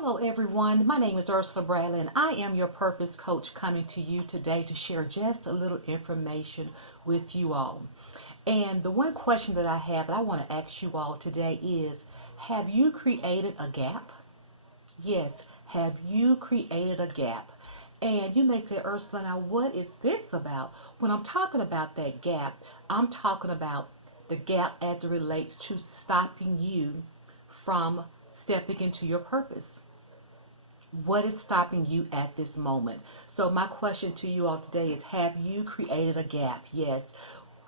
Hello, everyone. My name is Ursula Bradley, and I am your purpose coach coming to you today to share just a little information with you all. And the one question that I have that I want to ask you all today is, have you created a gap? Yes, have you created a gap? And you may say, Ursula, now what is this about? When I'm talking about that gap, I'm talking about the gap as it relates to stopping you from stepping into your purpose. What is stopping you at this moment? So my question to you all today is, have you created a gap? Yes.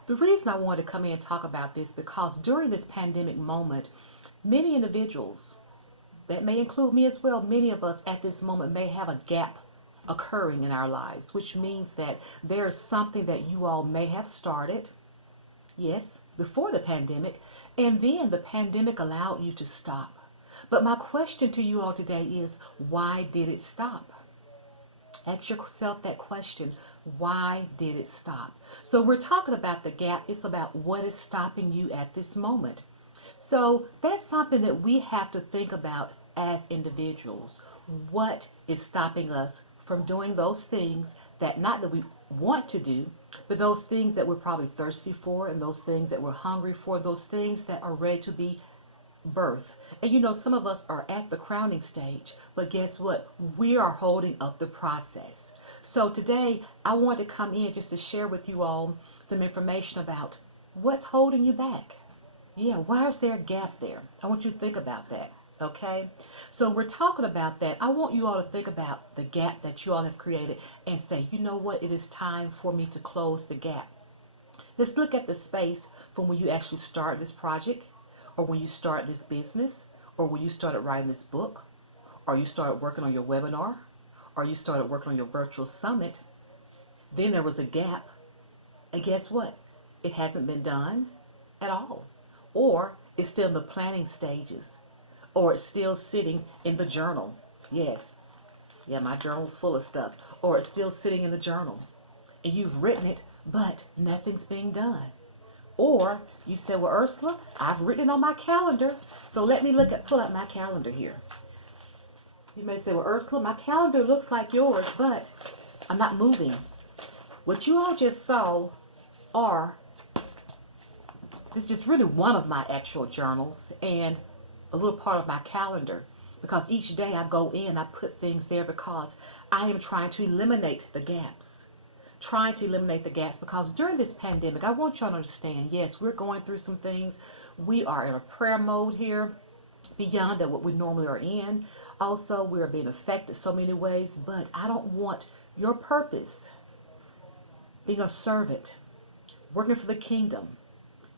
The reason I wanted to come in and talk about this because during this pandemic moment, many individuals, that may include me as well, many of us at this moment may have a gap occurring in our lives, which means that there is something that you all may have started, yes, before the pandemic, and then the pandemic allowed you to stop. But my question to you all today is, why did it stop? Ask yourself that question. Why did it stop? So we're talking about the gap. It's about what is stopping you at this moment. So that's something that we have to think about as individuals. What is stopping us from doing those things that not that we want to do, but those things that we're probably thirsty for and those things that we're hungry for, those things that are ready to be birth. And some of us are at the crowning stage, but guess what? We are holding up the process. So today, I want to come in just to share with you all some information about what's holding you back. Yeah, why is there a gap there? I want you to think about that. Okay? So we're talking about that. I want you all to think about the gap that you all have created and say, you know what? It is time for me to close the gap. Let's look at the space from when you actually start this project, or when you start this business, or when you started writing this book, or you started working on your webinar, or you started working on your virtual summit. Then there was a gap, and guess what? It hasn't been done at all. Or it's still in the planning stages, or it's still sitting in the journal. Yes, yeah, my journal's full of stuff. Or it's still sitting in the journal, and you've written it, but nothing's being done. Or you said, well, Ursula, I've written it on my calendar, so let me pull out my calendar here. You may say, well, Ursula, my calendar looks like yours, but I'm not moving. What you all just saw this is just really one of my actual journals and a little part of my calendar, because each day I go in, I put things there because I am trying to eliminate the gaps. Because during this pandemic, I want y'all to understand, yes, we're going through some things. We are in a prayer mode here beyond that what we normally are in. Also, we are being affected so many ways, but I don't want your purpose, being a servant, working for the kingdom,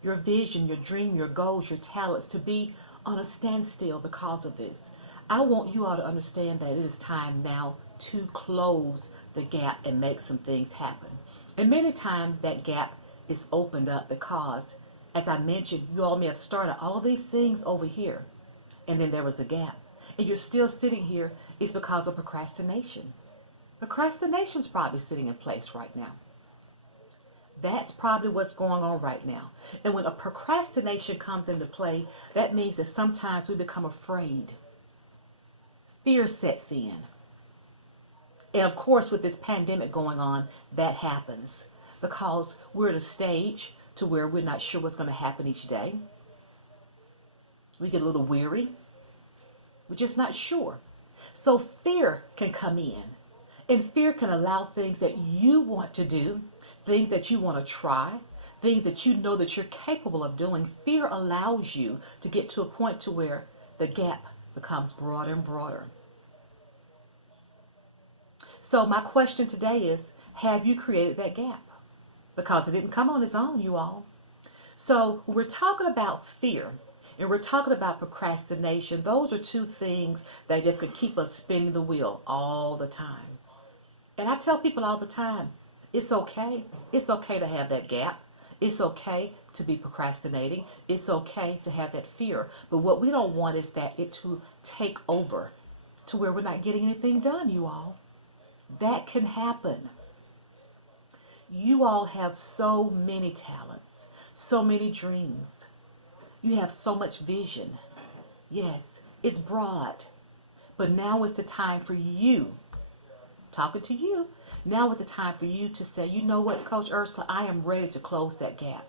your vision, your dream, your goals, your talents to be on a standstill because of this. I want you all to understand that it is time now to close the gap and make some things happen. And many times that gap is opened up because, as I mentioned, you all may have started all of these things over here, and then there was a gap. And you're still sitting here, it's because of procrastination. Procrastination's probably sitting in place right now. That's probably what's going on right now. And when a procrastination comes into play, that means that sometimes we become afraid. Fear sets in. And of course, with this pandemic going on, that happens because we're at a stage to where we're not sure what's going to happen each day. We get a little weary. We're just not sure. So fear can come in, and fear can allow things that you want to do, things that you want to try, things that you know that you're capable of doing. Fear allows you to get to a point to where the gap becomes broader and broader. So my question today is, have you created that gap? Because it didn't come on its own, you all. So we're talking about fear and we're talking about procrastination. Those are two things that just could keep us spinning the wheel all the time. And I tell people all the time, it's okay. It's okay to have that gap. It's okay to be procrastinating. It's okay to have that fear. But what we don't want is that it to take over to where we're not getting anything done, you all. That can happen. You all have so many talents, so many dreams. You have so much vision. Yes, it's broad. But now is the time for you, talking to you, now is the time for you to say, you know what, Coach Ursula, I am ready to close that gap.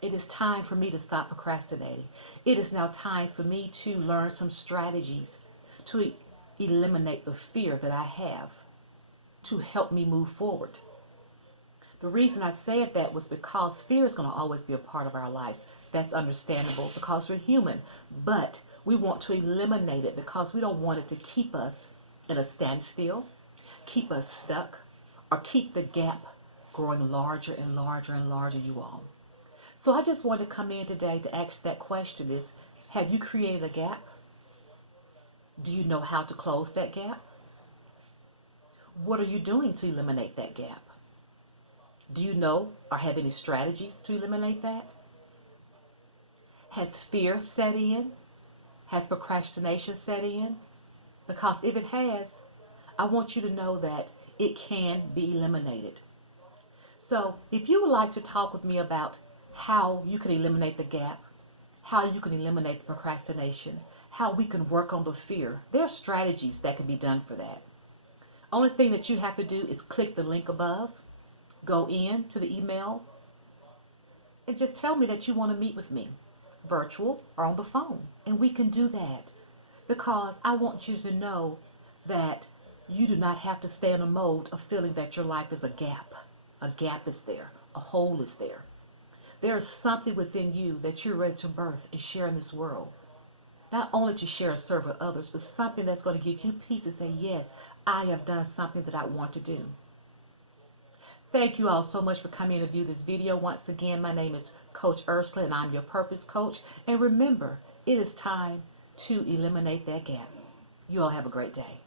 It is time for me to stop procrastinating. It is now time for me to learn some strategies to eliminate the fear that I have to help me move forward. The reason I said that was because fear is going to always be a part of our lives. That's understandable because we're human. But we want to eliminate it because we don't want it to keep us in a standstill, keep us stuck, or keep the gap growing larger and larger and larger, you all. So I just wanted to come in today to ask that question is, have you created a gap? Do you know how to close that gap? What are you doing to eliminate that gap? Do you know or have any strategies to eliminate that? Has fear set in? Has procrastination set in? Because if it has, I want you to know that it can be eliminated. So if you would like to talk with me about how you can eliminate the gap, how you can eliminate the procrastination, how we can work on the fear, there are strategies that can be done for that. Only thing that you have to do is click the link above, go in to the email, and just tell me that you want to meet with me, virtual or on the phone. And we can do that because I want you to know that you do not have to stay in a mode of feeling that your life is a gap. A gap is there. A hole is there. There is something within you that you're ready to birth and share in this world. Not only to share and serve with others, but something that's going to give you peace and say, yes, I have done something that I want to do. Thank you all so much for coming to view this video. Once again, my name is Coach Ursula, and I'm your purpose coach. And remember, it is time to eliminate that gap. You all have a great day.